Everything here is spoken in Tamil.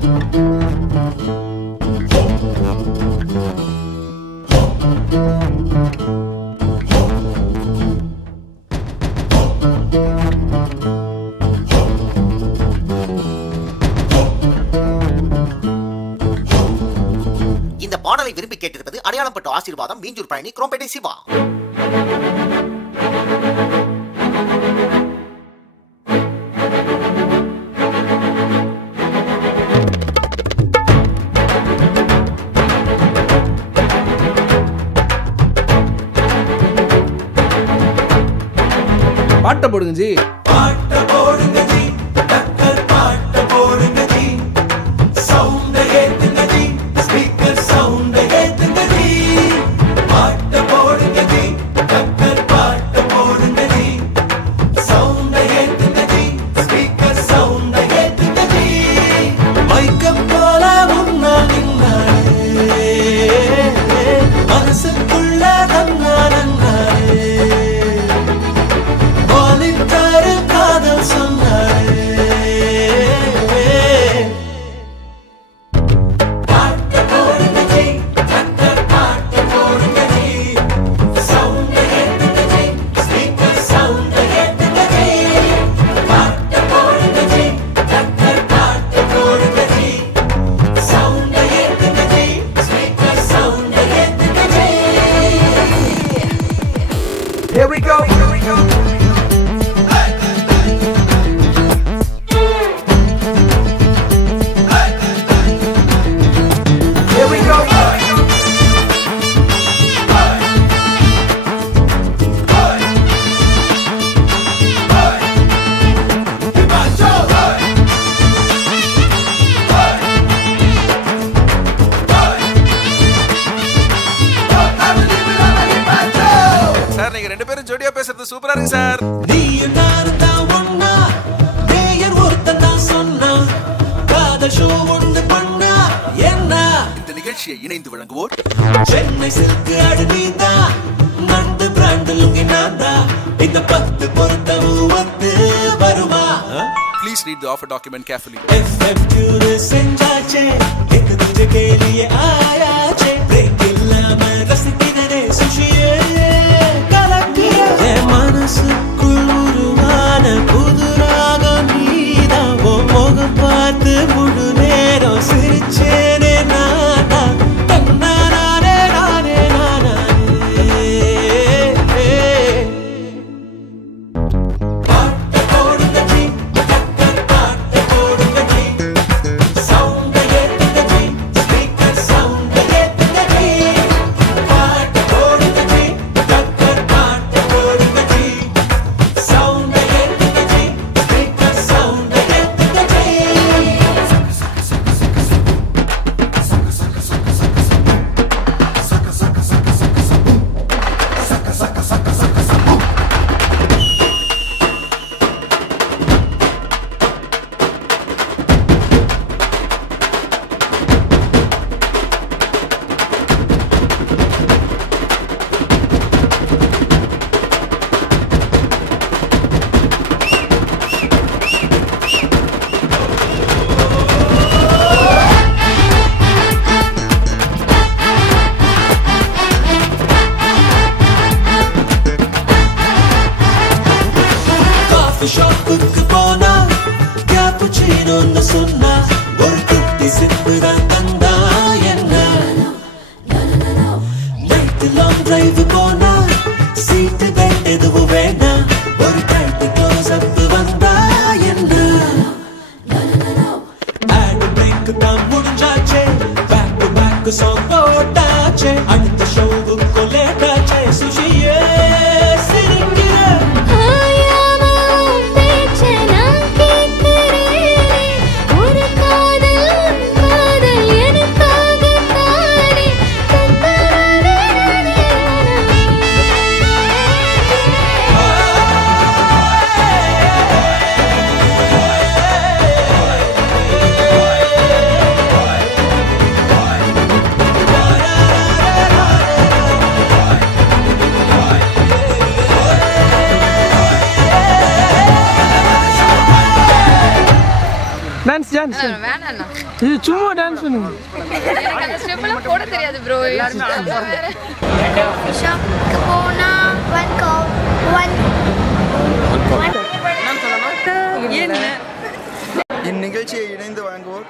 இந்த பாடலை விரும்பி கேட்டிருப்பது அடையாளம் பட்டு ஆசீர்வாதம், மீஞ்சூர் பழனி, குரோம்பேட்டை சிவா. பாட்ட போடுங்க ஜி, பாட்ட போடுங்க ஜி, டக்கர் பாட்ட போடுங்க ஜி, சவுண்ட ஏத்துங்க ஜி, ஸ்பீக்கர் சவுண்ட ஏத்துங்க ஜி. பாட்ட போடுங்க ஜி, டக்கர் பாட்ட போடுங்க ஜி, சவுண்ட ஏத்துங்க ஜி, ஸ்பீக்கர் சவுண்ட ஏத்துங்க ஜி. மைக்கம் போல முன்னால் நின்னாலே மனசுக்குள்ள தன்னா நன்னாலே காதல் சொன்னாரே. பாட்ட போடுங்க ஜி, டக்கர் பாட்ட போடுங்க ஜி, சவுண்ட ஏத்துங்க ஜி, ஸ்பீக்கர் சவுண்ட ஏத்துங்க ஜி. பாட்ட போடுங்க ஜி, டக்கர் பாட்ட போடுங்க ஜி, சவுண்ட ஏத்துங்க ஜி, ஸ்பீக்கர் சவுண்ட ஏத்துங்க ji. Here we go, here we go. Sir நீங்க ரெண்டு பேரும் ஜோடியா பேசுறது சூப்பரா இருக்கு சார். நீயும் நானும் தான் ஒண்ணா, நேயர் ஒருத்தன் தான் சொன்னா, காதல் ஷோ ஒன்று பண்ணா என்ன? இந்த நிகழ்ச்சியை இணைந்து வழங்குவோர் சென்னை சில்க் அடிநீதா, நண்டு பிராண்ட் லுங்கி நான்தா, இந்த 10 பொருத்தமும் வந்து வருமா? Please read the offer document carefully. FM tune செஞ்சாச்சே, एक दूजे के लिए आयाச்சே, ब्रेक இல்லாம ரசிக்கிறதே சுஷியே கலக்கிய என் மனசுக்குள் உருவான புது ராகம் நீதான். உன் முகம் பார்த்து முழு நேரம் சிரிச்சேனே நானா, தன்னானே நானே நானே. பாட்ட போடுங்க ஜி, டக்கர் பாட்ட போடுங்க ஜி, சவுண்ட ஏத்துங்க ஜி, ஸ்பீக்கர் சவுண்ட ஏத்துங்க ஜி. பாட்ட போடுங்க ஜி, டக்கர் பாட்ட போடுங்க ஜி, சவுண்ட ஏத்துங்க ஜி, ஸ்பீக்கர் சவுண்ட ஏத்துங்க ஜி. காஃபி ஷாப்புக்கு போனா கேப்புச்சினோன்னு சொன்னா, ஒரு குட்டி சிப்பு தான் தந்தா என்ன? நைட் லாங் டிரைவ் போனா சீட்டு பெல்ட் எதுவும் வேண்டாம், ஒரு டைட் க்ளோஸ் அப் வந்தா என்ன? ஆட் பிரேக் தான் முடிஞ்சாச்சே, பேக் டு பேக் சாங் போட்டாச்சே, அடுத்த ஷோவுக்கு லேட்டாச்சே, சுஷியே சிரிக்கிற டான்ஸ் டான்ஸ் வேணாண்ணா இது சும்மா டான்ஸ் பண்ணுங்க. எனக்கு அந்த ஸ்டெப்லாம் போட தெரியாது ப்ரோ. போனா இந்நிகழ்ச்சியை இணைந்து வழங்குவோர்